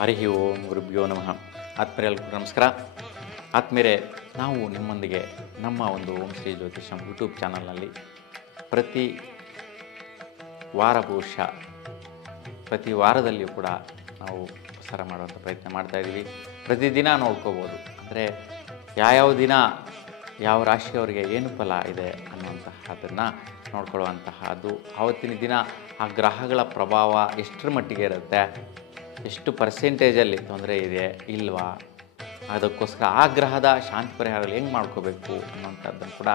ಹರಿ ಓಂ ಗುರುಭ್ಯೋ ನಮಃ. ಆತ್ಮೀಯರಿಗೂ ನಮಸ್ಕಾರ. ಆತ್ಮೀಯರೇ, ನಾವು ನಿಮ್ಮೊಂದಿಗೆ ನಮ್ಮ ಒಂದು ಓಂ ಶ್ರೀ ಜ್ಯೋತಿಷಂ ಯೂಟ್ಯೂಬ್ ಚಾನಲ್ನಲ್ಲಿ ಪ್ರತಿ ವಾರದಲ್ಲಿಯೂ ಕೂಡ ನಾವು ಪ್ರಸಾರ ಮಾಡುವಂಥ ಪ್ರಯತ್ನ ಮಾಡ್ತಾಯಿದ್ದೀವಿ. ಪ್ರತಿದಿನ ನೋಡ್ಕೋಬೋದು, ಅಂದರೆ ಯಾವ್ಯಾವ ದಿನ ಯಾವ ರಾಶಿಯವರಿಗೆ ಏನು ಫಲ ಇದೆ ಅನ್ನುವಂತಹದನ್ನು ನೋಡ್ಕೊಳ್ಳುವಂತಹದ್ದು. ಆವತ್ತಿನ ದಿನ ಆ ಗ್ರಹಗಳ ಪ್ರಭಾವ ಎಷ್ಟರ ಮಟ್ಟಿಗೆ ಇರುತ್ತೆ, ಎಷ್ಟು ಪರ್ಸೆಂಟೇಜಲ್ಲಿ ತೊಂದರೆ ಇದೆ ಇಲ್ವಾ, ಅದಕ್ಕೋಸ್ಕರ ಆ ಗ್ರಹದ ಶಾಂತಿ ಪರಿಹಾರಗಳು ಹೆಂಗೆ ಮಾಡ್ಕೋಬೇಕು ಅನ್ನೋಂಥದ್ದನ್ನು ಕೂಡ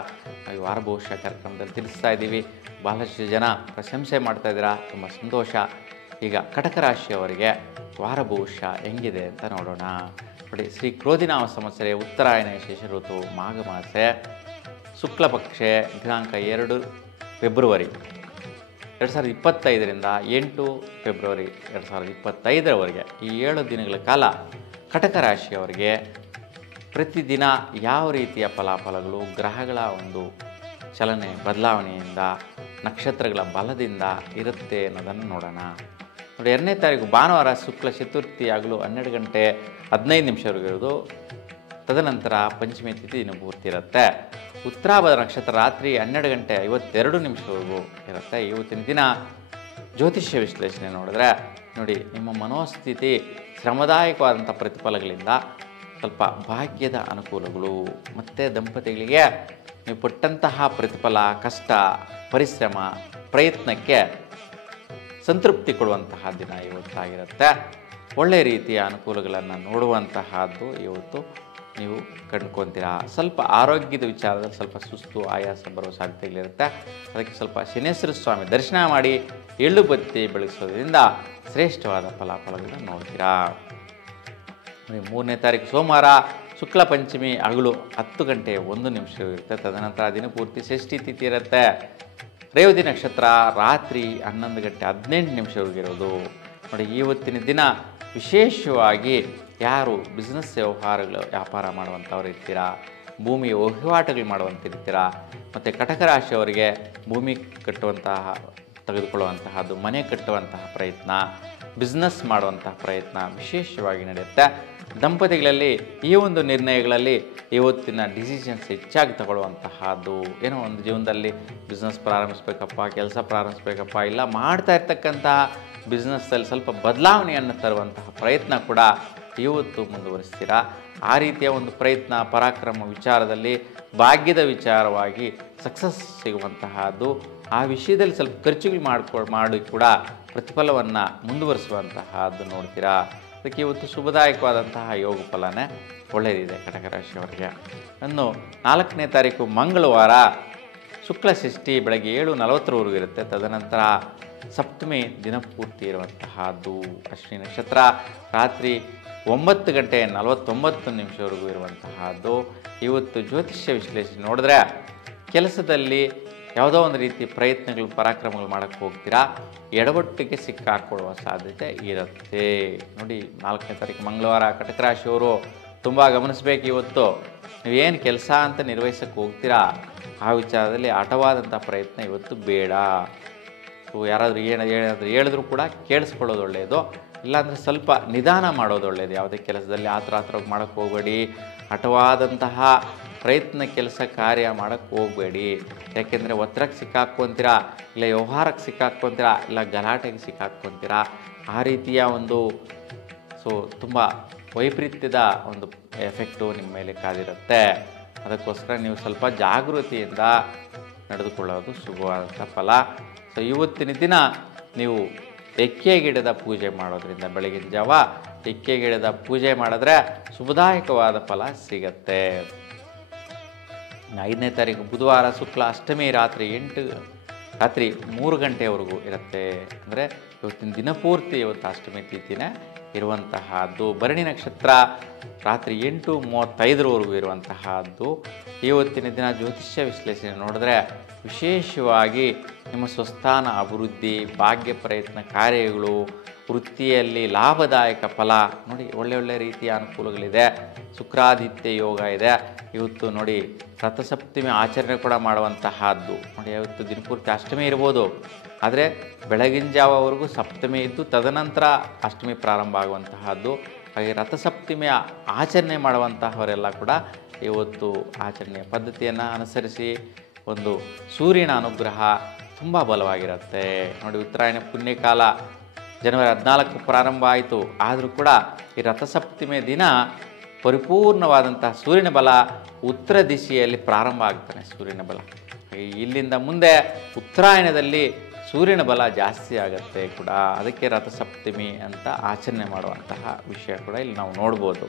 ನಾವು ವಾರ ಭವಿಷ್ಯ ಕಾರ್ಯಕ್ರಮದಲ್ಲಿ ತಿಳಿಸ್ತಾ ಇದ್ದೀವಿ. ಬಹಳಷ್ಟು ಜನ ಪ್ರಶಂಸೆ ಮಾಡ್ತಾಯಿದ್ದೀರಾ, ತುಂಬ ಸಂತೋಷ. ಈಗ ಕಟಕ ರಾಶಿಯವರಿಗೆ ವಾರ ಭವಿಷ್ಯ ಹೆಂಗಿದೆ ಅಂತ ನೋಡೋಣ. ನೋಡಿ, ಶ್ರೀ ಕ್ರೋಧಿನಾಮ ಸಂವತ್ಸರ ಉತ್ತರಾಯಣ ಶೇಷ ಋತು ಮಾಘ ಮಾಸೆ ಶುಕ್ಲ ಪಕ್ಷೆ ದಿನಾಂಕ 2 ಫೆಬ್ರವರಿ 2025ರಿಂದ 8 ಫೆಬ್ರವರಿ 2025ರವರೆಗೆ ಈ 7 ದಿನಗಳ ಕಾಲ ಕಟಕ ರಾಶಿಯವರಿಗೆ ಪ್ರತಿದಿನ ಯಾವ ರೀತಿಯ ಫಲಾಫಲಗಳು, ಗ್ರಹಗಳ ಒಂದು ಚಲನೆ ಬದಲಾವಣೆಯಿಂದ, ನಕ್ಷತ್ರಗಳ ಬಲದಿಂದ ಇರುತ್ತೆ ಅನ್ನೋದನ್ನು ನೋಡೋಣ. ನೋಡಿ, 2ನೇ ತಾರೀಕು ಭಾನುವಾರ ಶುಕ್ಲ ಚತುರ್ಥಿ ಆಗಲು 12 ಗಂಟೆ 15 ನಿಮಿಷವರೆಗೂ ಇರೋದು. ತದನಂತರ ಪಂಚಮಿ ತಿಥಿ ದಿನ ಪೂರ್ತಿ ಇರುತ್ತೆ. ಉತ್ತರಾಭದ್ರ ನಕ್ಷತ್ರ ರಾತ್ರಿ 12 ಗಂಟೆ 52 ನಿಮಿಷವರೆಗೂ ಇರುತ್ತೆ. ಇವತ್ತಿನ ದಿನ ಜ್ಯೋತಿಷ್ಯ ವಿಶ್ಲೇಷಣೆ ನೋಡಿದ್ರೆ ನೋಡಿ, ನಿಮ್ಮ ಮನೋಸ್ಥಿತಿ ಶ್ರಮದಾಯಕವಾದಂಥ ಪ್ರತಿಫಲಗಳಿಂದ ಸ್ವಲ್ಪ ಭಾಗ್ಯದ ಅನುಕೂಲಗಳು, ಮತ್ತು ದಂಪತಿಗಳಿಗೆ ನೀವು ಪಟ್ಟಂತಹ ಪ್ರತಿಫಲ, ಕಷ್ಟ, ಪರಿಶ್ರಮ, ಪ್ರಯತ್ನಕ್ಕೆ ಸಂತೃಪ್ತಿ ಕೊಡುವಂತಹ ದಿನ ಇವತ್ತಾಗಿರುತ್ತೆ. ಒಳ್ಳೆಯ ರೀತಿಯ ಅನುಕೂಲಗಳನ್ನು ನೋಡುವಂತಹದ್ದು ಇವತ್ತು ನೀವು ಕಂಡ್ಕೊತೀರಾ. ಸ್ವಲ್ಪ ಆರೋಗ್ಯದ ವಿಚಾರದಲ್ಲಿ ಸ್ವಲ್ಪ ಸುಸ್ತು, ಆಯಾಸ ಬರುವ ಸಾಧ್ಯತೆಗಳಿರುತ್ತೆ. ಅದಕ್ಕೆ ಸ್ವಲ್ಪ ಶನೇಶ್ವರ ಸ್ವಾಮಿ ದರ್ಶನ ಮಾಡಿ ಎಳ್ಳು ಬತ್ತಿ ಬೆಳಗಿಸೋದ್ರಿಂದ ಶ್ರೇಷ್ಠವಾದ ಫಲಾಫಲಗಳನ್ನು ನೋಡ್ತೀರಾ. 3ನೇ ತಾರೀಕು ಸೋಮವಾರ ಶುಕ್ಲ ಪಂಚಮಿ ಹಗಲು 10 ಗಂಟೆ 1 ನಿಮಿಷ ಇರುತ್ತೆ. ತದನಂತರ ದಿನಪೂರ್ತಿ ಷಷ್ಠಿ ತಿಥಿ ಇರುತ್ತೆ. ರೇವತಿ ನಕ್ಷತ್ರ ರಾತ್ರಿ 11 ಗಂಟೆ 18 ನಿಮಿಷವರೆಗಿರೋದು. ನೋಡಿ, ಇವತ್ತಿನ ದಿನ ವಿಶೇಷವಾಗಿ ಯಾರು ಬಿಸ್ನೆಸ್ ವ್ಯಾಪಾರ ಮಾಡುವಂಥವ್ರು ಇರ್ತೀರಾ, ಭೂಮಿ ವಹಿವಾಟುಗಳು ಮಾಡುವಂತಿರ್ತೀರಾ, ಮತ್ತು ಕಟಕ ರಾಶಿಯವರಿಗೆ ಭೂಮಿ ತೆಗೆದುಕೊಳ್ಳುವಂತಹದ್ದು, ಮನೆ ಕಟ್ಟುವಂತಹ ಪ್ರಯತ್ನ, ಬಿಸ್ನೆಸ್ ಮಾಡುವಂತಹ ಪ್ರಯತ್ನ ವಿಶೇಷವಾಗಿ ನಡೆಯುತ್ತೆ. ದಂಪತಿಗಳಲ್ಲಿ ಈ ಒಂದು ನಿರ್ಣಯಗಳಲ್ಲಿ ಇವತ್ತಿನ ಡಿಸಿಷನ್ಸ್ ಹೆಚ್ಚಾಗಿ ತಗೊಳ್ಳುವಂತಹದ್ದು. ಏನೋ ಒಂದು ಜೀವನದಲ್ಲಿ ಬಿಸ್ನೆಸ್ ಪ್ರಾರಂಭಿಸ್ಬೇಕಪ್ಪ, ಕೆಲಸ ಪ್ರಾರಂಭಿಸ್ಬೇಕಪ್ಪ, ಇಲ್ಲ ಮಾಡ್ತಾ ಇರ್ತಕ್ಕಂತಹ ಬಿಸ್ನೆಸ್ಸಲ್ಲಿ ಸ್ವಲ್ಪ ಬದಲಾವಣೆಯನ್ನು ತರುವಂತಹ ಪ್ರಯತ್ನ ಕೂಡ ಇವತ್ತು ಮುಂದುವರಿಸ್ತೀರಾ. ಆ ರೀತಿಯ ಒಂದು ಪ್ರಯತ್ನ, ಪರಾಕ್ರಮ ವಿಚಾರದಲ್ಲಿ ಭಾಗ್ಯದ ವಿಚಾರವಾಗಿ ಸಕ್ಸಸ್ ಸಿಗುವಂತಹದ್ದು. ಆ ವಿಷಯದಲ್ಲಿ ಸ್ವಲ್ಪ ಖರ್ಚುಗಳು ಮಾಡಿ ಕೂಡ ಪ್ರತಿಫಲವನ್ನು ಮುಂದುವರಿಸುವಂತಹದ್ದು ನೋಡ್ತೀರಾ. ಅದಕ್ಕೆ ಇವತ್ತು ಶುಭದಾಯಕವಾದಂತಹ ಯೋಗ ಫಲನೇ ಒಳ್ಳೆಯದಿದೆ ಕಟಕ ರಾಶಿಯವರಿಗೆ. ಇನ್ನು 4ನೇ ತಾರೀಕು ಮಂಗಳವಾರ ಶುಕ್ಲ ಷಷ್ಠಿ ಬೆಳಗ್ಗೆ 7:40ವರೆಗೂ ಇರುತ್ತೆ. ತದನಂತರ ಸಪ್ತಮಿ ದಿನಪೂರ್ತಿ ಇರುವಂತಹದ್ದು. ಅಶ್ವಿನಿ ನಕ್ಷತ್ರ ರಾತ್ರಿ 9 ಗಂಟೆ 49 ನಿಮಿಷವರೆಗೂ ಇರುವಂತಹದ್ದು. ಇವತ್ತು ಜ್ಯೋತಿಷ್ಯ ವಿಶ್ಲೇಷಣೆ ನೋಡಿದ್ರೆ ಕೆಲಸದಲ್ಲಿ ಯಾವುದೋ ಒಂದು ರೀತಿ ಪ್ರಯತ್ನಗಳು, ಪರಾಕ್ರಮಗಳು ಮಾಡೋಕ್ಕೆ ಹೋಗ್ತೀರಾ, ಎಡವಟ್ಟಿಗೆ ಸಿಕ್ಕಾಕೊಳ್ಳುವ ಸಾಧ್ಯತೆ ಇರುತ್ತೆ. ನೋಡಿ, 4ನೇ ತಾರೀಕು ಮಂಗಳವಾರ ಕಟಕ ರಾಶಿಯವರು ತುಂಬ ಗಮನಿಸಬೇಕು. ಇವತ್ತು ನೀವೇನು ಕೆಲಸ ಅಂತ ನಿರ್ವಹಿಸಕ್ಕೆ ಹೋಗ್ತೀರಾ ಆ ವಿಚಾರದಲ್ಲಿ ಹಠವಾದಂಥ ಪ್ರಯತ್ನ ಇವತ್ತು ಬೇಡ. ಯಾರಾದರೂ ಏನಾದರೂ ಹೇಳಿದ್ರೂ ಕೂಡ ಕೇಳಿಸ್ಕೊಳ್ಳೋದು ಒಳ್ಳೆಯದು, ಇಲ್ಲಾಂದರೆ ಸ್ವಲ್ಪ ನಿಧಾನ ಮಾಡೋದು ಒಳ್ಳೆಯದು. ಯಾವುದೇ ಕೆಲಸದಲ್ಲಿ ಆತರ ಮಾಡೋಕ್ಕೆ ಹೋಗಬೇಡಿ. ಹಠವಾದಂತಹ ಪ್ರಯತ್ನ, ಕೆಲಸ ಕಾರ್ಯ ಮಾಡೋಕ್ಕೆ ಹೋಗಬೇಡಿ. ಯಾಕೆಂದರೆ ಒತ್ತಡಕ್ಕೆ ಸಿಕ್ಕಾಕ್ಕೊತೀರಾ, ಇಲ್ಲ ವ್ಯವಹಾರಕ್ಕೆ ಸಿಕ್ಕಾಕ್ಕೊತೀರಾ, ಇಲ್ಲ ಗಲಾಟೆಗೆ ಸಿಕ್ಕಾಕ್ಕೊತೀರಾ. ಆ ರೀತಿಯ ಒಂದು ತುಂಬ ವೈಪರೀತ್ಯದ ಒಂದು ಎಫೆಕ್ಟು ನಿಮ್ಮ ಮೇಲೆ ಕಾದಿರುತ್ತೆ. ಅದಕ್ಕೋಸ್ಕರ ನೀವು ಸ್ವಲ್ಪ ಜಾಗೃತಿಯಿಂದ ನಡೆದುಕೊಳ್ಳೋದು ಶುಭವಾದಂಥ ಫಲ. ಇವತ್ತಿನ ದಿನ ನೀವು ಎಕ್ಕೆ ಗಿಡದ ಪೂಜೆ ಮಾಡೋದ್ರಿಂದ, ಬೆಳಗಿನ ಜಾವ ಎಕ್ಕೆ ಗಿಡದ ಪೂಜೆ ಮಾಡಿದ್ರೆ ಶುಭದಾಯಕವಾದ ಫಲ ಸಿಗತ್ತೆ. 5ನೇ ತಾರೀಕು ಬುಧವಾರ ಶುಕ್ಲ ಅಷ್ಟಮಿ ರಾತ್ರಿ 3 ಗಂಟೆವರೆಗೂ ಇರುತ್ತೆ. ಅಂದರೆ ಇವತ್ತಿನ ದಿನಪೂರ್ತಿ ಇವತ್ತು ಅಷ್ಟಮಿ ತಿಥಿನೇ ಇರುವಂತಹದ್ದು. ಭರಣಿ ನಕ್ಷತ್ರ ರಾತ್ರಿ 8:35ವರೆಗೂ ಇರುವಂತಹದ್ದು. ಇವತ್ತಿನ ದಿನ ಜ್ಯೋತಿಷ್ಯ ವಿಶ್ಲೇಷಣೆ ನೋಡಿದ್ರೆ ವಿಶೇಷವಾಗಿ ನಿಮ್ಮ ಸ್ವಸ್ಥಾನ ಅಭಿವೃದ್ಧಿ, ಭಾಗ್ಯ ಪ್ರಯತ್ನ ಕಾರ್ಯಗಳು, ವೃತ್ತಿಯಲ್ಲಿ ಲಾಭದಾಯಕ ಫಲ ನೋಡಿ, ಒಳ್ಳೆ ರೀತಿಯ ಅನುಕೂಲಗಳಿದೆ. ಶುಕ್ರಾದಿತ್ಯ ಯೋಗ ಇದೆ ಇವತ್ತು. ನೋಡಿ, ರಥಸಪ್ತಮಿ ಆಚರಣೆ ಕೂಡ ಮಾಡುವಂತಹದ್ದು. ನೋಡಿ, ಇವತ್ತು ದಿನಪೂರ್ತಿ ಅಷ್ಟಮಿ ಇರ್ಬೋದು, ಆದರೆ ಬೆಳಗಿನ ಜಾವವರೆಗೂ ಸಪ್ತಮಿ ಇದ್ದು ತದನಂತರ ಅಷ್ಟಮಿ ಪ್ರಾರಂಭ ಆಗುವಂತಹದ್ದು. ಹಾಗೆ ರಥಸಪ್ತಮಿಯ ಆಚರಣೆ ಮಾಡುವಂತಹವರೆಲ್ಲ ಕೂಡ ಇವತ್ತು ಆಚರಣೆಯ ಪದ್ಧತಿಯನ್ನು ಅನುಸರಿಸಿ ಒಂದು ಸೂರ್ಯನ ಅನುಗ್ರಹ ತುಂಬ ಬಲವಾಗಿರುತ್ತೆ ನೋಡಿ. ಉತ್ತರಾಯಣ ಪುಣ್ಯಕಾಲ ಜನವರಿ 14 ಪ್ರಾರಂಭ ಆಯಿತು, ಆದರೂ ಕೂಡ ಈ ರಥಸಪ್ತಮಿಯ ದಿನ ಪರಿಪೂರ್ಣವಾದಂತಹ ಸೂರ್ಯನ ಬಲ ಉತ್ತರ ದಿಶೆಯಲ್ಲಿ ಪ್ರಾರಂಭ ಆಗ್ತಾನೆ ಸೂರ್ಯನ ಬಲ. ಇಲ್ಲಿಂದ ಮುಂದೆ ಉತ್ತರಾಯಣದಲ್ಲಿ ಸೂರ್ಯನ ಬಲ ಜಾಸ್ತಿ ಆಗುತ್ತೆ ಕೂಡ, ಅದಕ್ಕೆ ರಥಸಪ್ತಮಿ ಅಂತ ಆಚರಣೆ ಮಾಡುವಂತಹ ವಿಷಯ ಕೂಡ ಇಲ್ಲಿ ನಾವು ನೋಡ್ಬೋದು.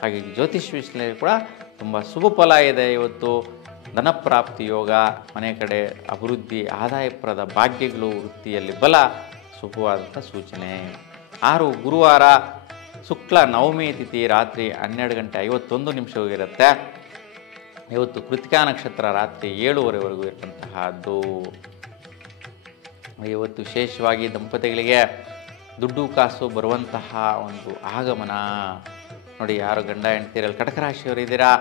ಹಾಗೆ ಜ್ಯೋತಿಷ್ ವಿಶ್ಲೇಷಣೆ ಕೂಡ ತುಂಬ ಶುಭ ಫಲ ಇದೆ. ಇವತ್ತು ಧನಪ್ರಾಪ್ತಿ ಯೋಗ, ಮನೆ ಕಡೆ ಅಭಿವೃದ್ಧಿ, ಆದಾಯಪ್ರದ ಭಾಗ್ಯಗಳು, ವೃತ್ತಿಯಲ್ಲಿ ಬಲ, ಶುಭವಾದಂಥ ಸೂಚನೆ. 6 ಗುರುವಾರ ಶುಕ್ಲ ನವಮಿ ತಿಥಿ ರಾತ್ರಿ 12:51 ಹೋಗಿರುತ್ತೆ. ಇವತ್ತು ಕೃತಿಕಾ ನಕ್ಷತ್ರ ರಾತ್ರಿ 7:30ವರೆಗೂ ಇರ್ತಂತಹದ್ದು. ಇವತ್ತು ವಿಶೇಷವಾಗಿ ದಂಪತಿಗಳಿಗೆ ದುಡ್ಡು ಕಾಸು ಬರುವಂತಹ ಒಂದು ಆಗಮನ ನೋಡಿ. ಯಾರು ಗಂಡ ಹೆಂಡ್ತಿರಲ್ಲಿ ಕಟಕ ರಾಶಿಯವರಿದ್ದೀರಾ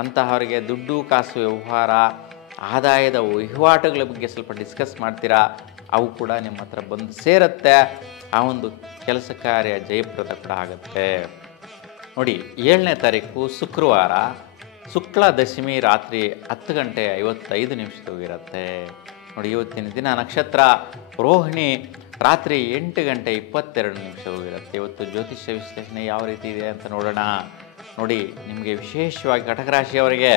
ಅಂತಹವರಿಗೆ ದುಡ್ಡು ಕಾಸು ವ್ಯವಹಾರ, ಆದಾಯದ ವಹಿವಾಟುಗಳ ಬಗ್ಗೆ ಸ್ವಲ್ಪ ಡಿಸ್ಕಸ್ ಮಾಡ್ತೀರಾ, ಅವು ಕೂಡ ನಿಮ್ಮ ಹತ್ರ ಬಂದು ಸೇರುತ್ತೆ. ಆ ಒಂದು ಕೆಲಸ ಕಾರ್ಯ ಜಯಪ್ರದ ಕೂಡ ಆಗುತ್ತೆ ನೋಡಿ. 7ನೇ ತಾರೀಕು ಶುಕ್ರವಾರ ಶುಕ್ಲ ದಶಮಿ ರಾತ್ರಿ 10:55 ಹೋಗಿರುತ್ತೆ ನೋಡಿ. ಇವತ್ತಿನ ದಿನ ನಕ್ಷತ್ರ ರೋಹಿಣಿ ರಾತ್ರಿ 8:22 ಹೋಗಿರುತ್ತೆ. ಇವತ್ತು ಜ್ಯೋತಿಷ್ಯ ವಿಶ್ಲೇಷಣೆ ಯಾವ ರೀತಿ ಇದೆ ಅಂತ ನೋಡೋಣ ನೋಡಿ. ನಿಮಗೆ ವಿಶೇಷವಾಗಿ ಕಟಕ ರಾಶಿಯವರಿಗೆ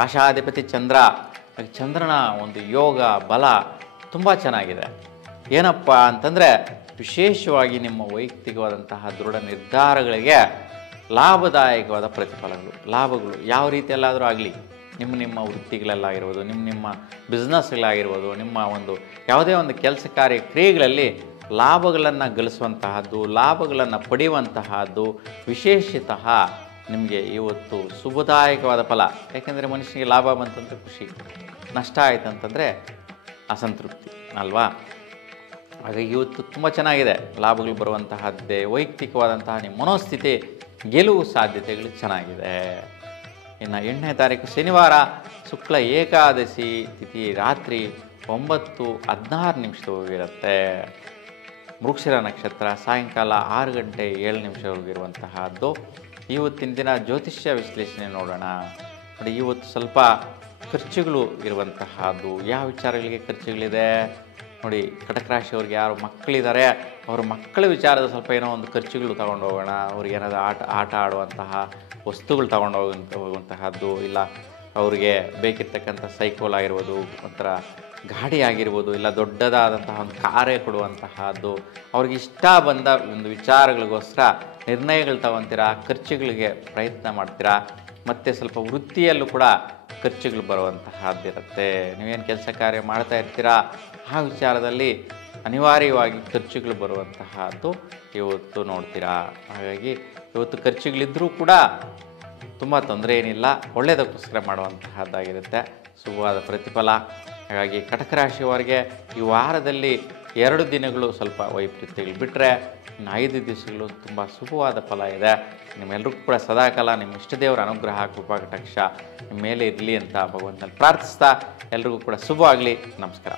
ರಾಶಾಧಿಪತಿ ಚಂದ್ರ, ಚಂದ್ರನ ಒಂದು ಯೋಗ ಬಲ ತುಂಬ ಚೆನ್ನಾಗಿದೆ. ಏನಪ್ಪ ಅಂತಂದರೆ ವಿಶೇಷವಾಗಿ ನಿಮ್ಮ ವೈಯಕ್ತಿಕವಾದಂತಹ ದೃಢ ನಿರ್ಧಾರಗಳಿಗೆ ಲಾಭದಾಯಕವಾದ ಪ್ರತಿಫಲಗಳು, ಲಾಭಗಳು ಯಾವ ರೀತಿಯಲ್ಲಾದರೂ ಆಗಲಿ, ನಿಮ್ಮ ವೃತ್ತಿಗಳಲ್ಲಾಗಿರ್ಬೋದು, ನಿಮ್ಮ ಬಿಸ್ನೆಸ್ಗಳಾಗಿರ್ಬೋದು, ನಿಮ್ಮ ಒಂದು ಯಾವುದೇ ಒಂದು ಕೆಲಸ ಕಾರ್ಯ ಕ್ರಿಯೆಗಳಲ್ಲಿ ಲಾಭಗಳನ್ನು ಗಳಿಸುವಂತಹದ್ದು, ಲಾಭಗಳನ್ನು ಪಡೆಯುವಂತಹದ್ದು ವಿಶೇಷತಃ ನಿಮಗೆ ಇವತ್ತು ಶುಭದಾಯಕವಾದ ಫಲ. ಯಾಕೆಂದರೆ ಮನುಷ್ಯನಿಗೆ ಲಾಭ ಬಂತಂದರೆ ಖುಷಿ, ನಷ್ಟ ಆಯಿತು ಅಂತಂದರೆ ಅಸಂತೃಪ್ತಿ ಅಲ್ವಾ. ಹಾಗಾಗಿ ಇವತ್ತು ತುಂಬ ಚೆನ್ನಾಗಿದೆ, ಲಾಭಗಳು ಬರುವಂತಹದ್ದೇ. ವೈಯಕ್ತಿಕವಾದಂತಹ ನಿಮ್ಮ ಮನೋಸ್ಥಿತಿ, ಗೆಲುವು ಸಾಧ್ಯತೆಗಳು ಚೆನ್ನಾಗಿದೆ. ಇನ್ನು 8ನೇ ತಾರೀಕು ಶನಿವಾರ ಶುಕ್ಲ ಏಕಾದಶಿ ತಿಥಿ ರಾತ್ರಿ 9:16 ಹೋಗಿರುತ್ತೆ. ಮೃಗಶಿರ ನಕ್ಷತ್ರ ಸಾಯಂಕಾಲ 6:07 ಹೋಗಿರುವಂತಹದ್ದು. ಇವತ್ತಿನ ದಿನ ಜ್ಯೋತಿಷ್ಯ ವಿಶ್ಲೇಷಣೆ ನೋಡೋಣ ನೋಡಿ. ಇವತ್ತು ಸ್ವಲ್ಪ ಖರ್ಚುಗಳು ಇರುವಂತಹದ್ದು. ಯಾವ ವಿಚಾರಗಳಿಗೆ ಖರ್ಚುಗಳಿದೆ ನೋಡಿ. ಕಟಕ ರಾಶಿಯವ್ರಿಗೆ ಯಾರು ಮಕ್ಕಳಿದ್ದಾರೆ ಅವ್ರ ಮಕ್ಕಳ ವಿಚಾರದ ಸ್ವಲ್ಪ ಏನೋ ಒಂದು ಖರ್ಚುಗಳು ತಗೊಂಡು ಹೋಗೋಣ. ಅವ್ರಿಗೆ ಏನಾದರೂ ಆಟ ಆಡುವಂತಹ ವಸ್ತುಗಳು ತಗೊಂಡು ಹೋಗುವಂತಹದ್ದು, ಇಲ್ಲ ಅವ್ರಿಗೆ ಬೇಕಿರ್ತಕ್ಕಂಥ ಸೈಕಲ್ ಆಗಿರ್ಬೋದು, ಒಂಥರ ಗಾಡಿ ಆಗಿರ್ಬೋದು, ಇಲ್ಲ ದೊಡ್ಡದಾದಂತಹ ಒಂದು ಕಾರೇ ಕೊಡುವಂತಹದ್ದು. ಅವ್ರಿಗೆ ಇಷ್ಟ ಬಂದ ಒಂದು ವಿಚಾರಗಳಿಗೋಸ್ಕರ ನಿರ್ಣಯಗಳು ತಗೊತೀರಾ, ಖರ್ಚುಗಳಿಗೆ ಪ್ರಯತ್ನ ಮಾಡ್ತೀರಾ. ಮತ್ತು ಸ್ವಲ್ಪ ವೃತ್ತಿಯಲ್ಲೂ ಕೂಡ ಖರ್ಚುಗಳು ಬರುವಂತಹದ್ದಿರುತ್ತೆ. ನೀವೇನು ಕೆಲಸ ಕಾರ್ಯ ಮಾಡ್ತಾ ಇರ್ತೀರಾ ಆ ವಿಚಾರದಲ್ಲಿ ಅನಿವಾರ್ಯವಾಗಿ ಖರ್ಚುಗಳು ಬರುವಂತಹದ್ದು ಇವತ್ತು ನೋಡ್ತೀರಾ. ಹಾಗಾಗಿ ಇವತ್ತು ಖರ್ಚುಗಳಿದ್ದರೂ ಕೂಡ ತುಂಬ ತೊಂದರೆ ಏನಿಲ್ಲ, ಒಳ್ಳೆಯದಕ್ಕೋಸ್ಕರ ಮಾಡುವಂತಹದ್ದಾಗಿರುತ್ತೆ, ಶುಭವಾದ ಪ್ರತಿಫಲ. ಹಾಗಾಗಿ ಕಟಕ ರಾಶಿಯವರಿಗೆ ಈ ವಾರದಲ್ಲಿ 2 ದಿನಗಳು ಸ್ವಲ್ಪ ವೈಪರೀತ್ಯಗಳು ಬಿಟ್ಟರೆ ಇನ್ನು 5 ದಿವಸಗಳು ತುಂಬ ಶುಭವಾದ ಫಲ ಇದೆ. ನಿಮ್ಮೆಲ್ಲರಿಗೂ ಕೂಡ ಸದಾಕಾಲ ನಿಮ್ಮ ಇಷ್ಟದೇವರ ಅನುಗ್ರಹ, ಕೃಪಾ ಕಟಾಕ್ಷ ನಿಮ್ಮ ಮೇಲೆ ಇರಲಿ ಅಂತ ಭಗವಂತನಲ್ಲಿ ಪ್ರಾರ್ಥಿಸ್ತಾ ಎಲ್ರಿಗೂ ಕೂಡ ಶುಭವಾಗಲಿ. ನಮಸ್ಕಾರ.